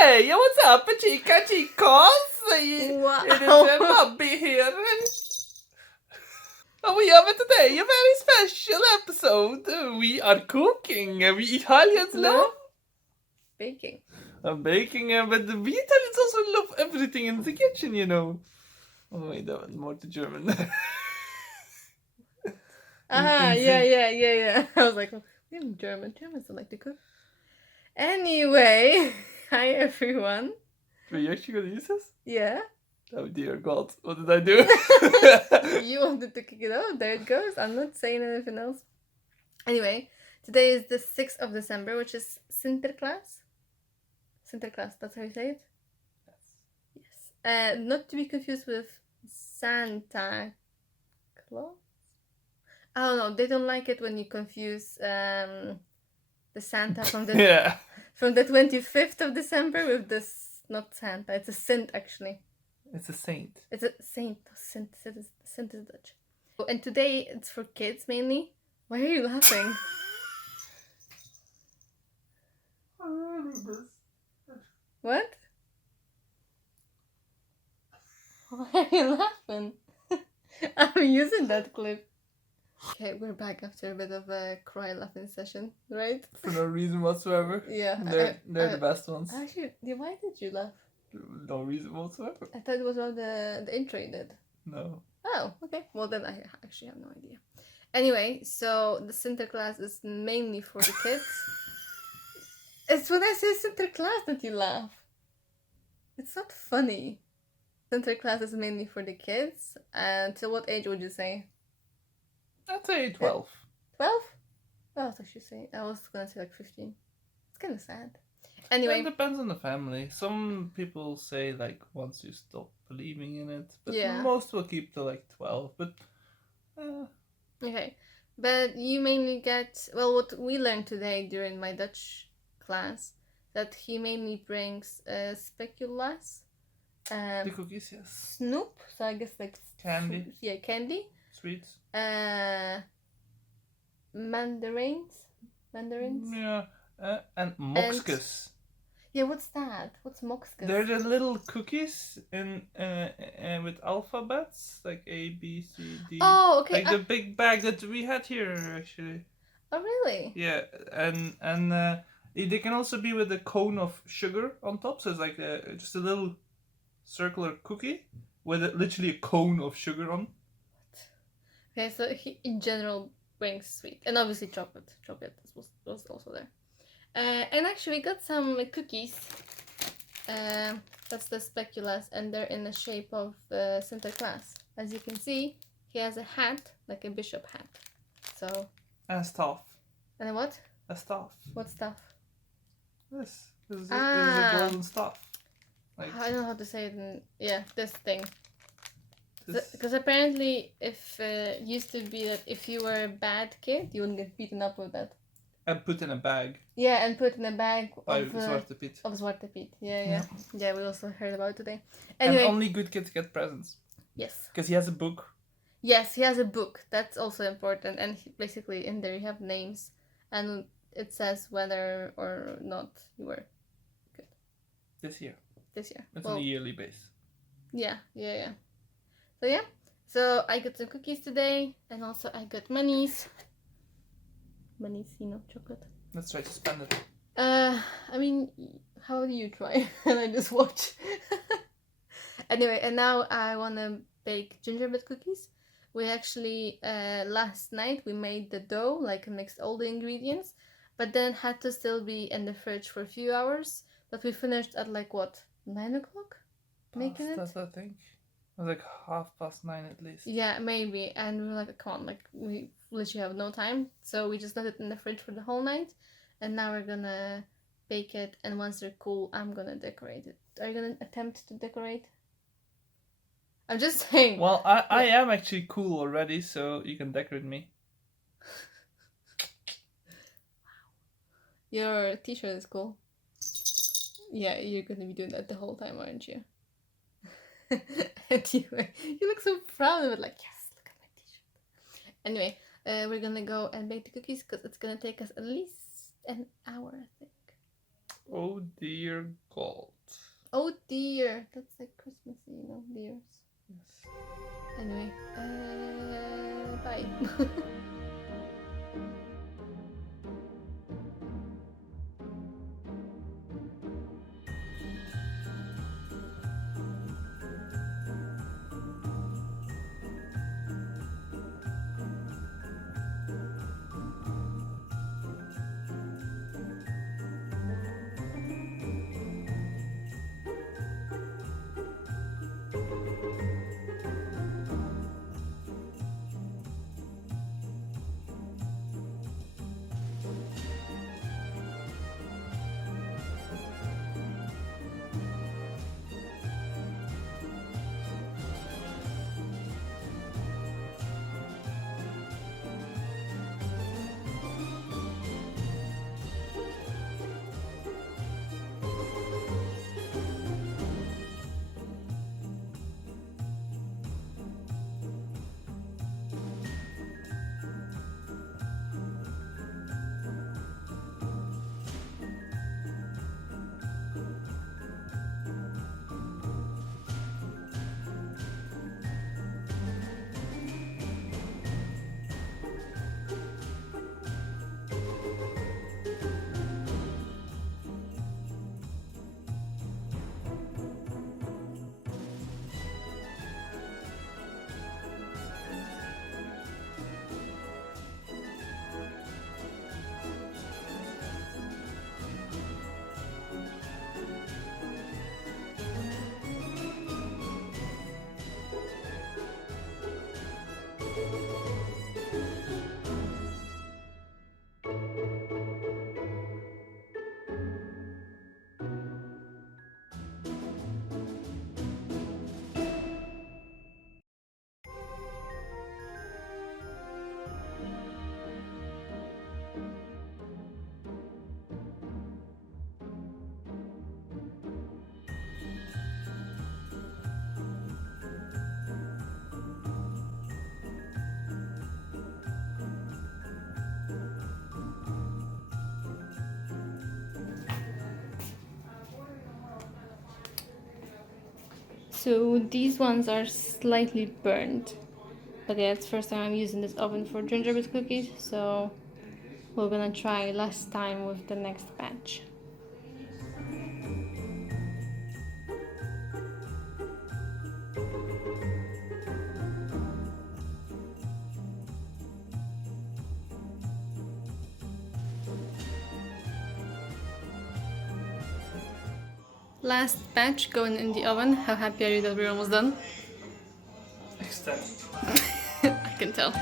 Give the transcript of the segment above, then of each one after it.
Hey, what's up, chicos? Wow. It is Bobby here. And we have today a very special episode. We are cooking. We Italians love Baking. baking, but we Italians also love everything in the kitchen, you know. Oh wait, that was more to German. Yeah. I was like, we're in German. Germans don't like to cook. Anyway, hi everyone. Were you actually gonna use this? Yeah. Oh dear God, what did I do? You wanted to kick it off. There it goes. I'm not saying anything else. Anyway, today is the 6th of December, which is Sinterklaas. Sinterklaas, that's how you say it? Yes. Not to be confused with Santa Claus? I don't know. They don't like it when you confuse the Santa from the Yeah. from the 25th of December with this. Not Santa. It's a Sint actually. It's a saint. It's a saint. Sint is Dutch. And today it's for kids mainly. Why are you laughing? What? Why are you laughing? I'm using that clip. Okay, we're back after a bit of a cry laughing session, right? For no reason whatsoever. Yeah. They're the best ones. Actually, why did you laugh? No reason whatsoever. I thought it was all the intro you did. No. Oh, okay. Well, then I actually have no idea. Anyway, so the Sinterklaas is mainly for the kids. It's when I say Sinterklaas that you laugh. It's not funny. Sinterklaas is mainly for the kids. And till what age would you say? I'd say 12. 12? Oh, I was actually saying. I was gonna say like 15. It's kind of sad. Anyway. It depends on the family. Some people say like once you stop believing in it, but Yeah. most will keep to like 12. But Okay, but you mainly get what we learned today during my Dutch class, that he mainly brings speculoos, the cookies, yes. snoep. So I guess like Candy. Yeah, candy. Sweets. Mandarins. Yeah, and mokskas. Yeah, what's that? What's mokskas? They're the little cookies in with alphabets like A, B, C, D. Oh, okay. Like the big bag that we had here actually. Oh, really? Yeah, and they can also be with a cone of sugar on top. So it's like just a little circular cookie with literally a cone of sugar on. Okay, so he in general brings sweet and obviously chocolate. Chocolate was also there. And actually we got some cookies. That's the speculoos, and they're in the shape of Sinterklaas. As you can see, he has a hat, like a bishop hat. So. And a staff. And a what? A staff. What staff? This is a golden staff. Like, I don't know how to say it. Yeah, this thing. Because apparently, if used to be that if you were a bad kid, you wouldn't get beaten up with that. And put in a bag. Yeah, and put in a bag of Zwarte Piet. Of Zwarte Piet. Yeah. Yeah, we also heard about it today. Anyway, and only good kids get presents. Yes. Because he has a book. Yes, he has a book. That's also important. And basically in there you have names. And it says whether or not you were good. This year. It's on a yearly base. Yeah. So yeah. So I got some cookies today. And also I got monies. Monies, chocolate. Let's try to spend it. I mean, how do you try? And I just watch. Anyway, and now I want to bake gingerbread cookies. We actually, last night we made the dough, like mixed all the ingredients, but then had to still be in the fridge for a few hours. But we finished at like what, 9 o'clock? Making it? I think. It was like 9:30 at least. Yeah, maybe. And we were like, come on, like we literally have no time. So we just left it in the fridge for the whole night. And now we're gonna bake it. And once they're cool, I'm gonna decorate it. Are you gonna attempt to decorate? I'm just saying. Well, I am actually cool already, so you can decorate me. Your t-shirt is cool. Yeah, you're gonna be doing that the whole time, aren't you? Anyway, you look so proud of it, like, yes, look at my t-shirt. Anyway, we're gonna go and bake the cookies because it's gonna take us at least an hour, I think. Oh dear God. Oh dear, that's like Christmassy, you know, deers. Yes. Anyway, bye. So these ones are slightly burned. But yeah, it's the first time I'm using this oven for gingerbread cookies, so we're gonna try last time with the next batch. Last batch going in the oven. How happy are you that we're almost done? Ecstatic. I can tell.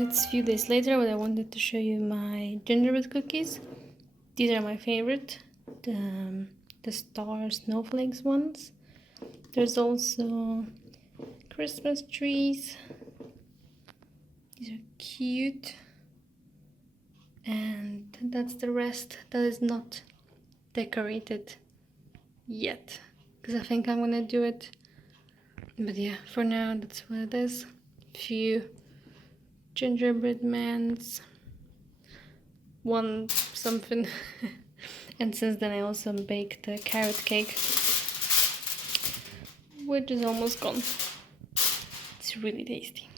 it's a few days later, but I wanted to show you my gingerbread cookies. These are my favorite, the star snowflakes ones. There's also Christmas trees. These are cute. And that's the rest that is not decorated yet, because I think I'm gonna do it. But yeah, for now that's what it is. Few gingerbread mans, one something. And since then I also baked a carrot cake, which is almost gone. It's really tasty.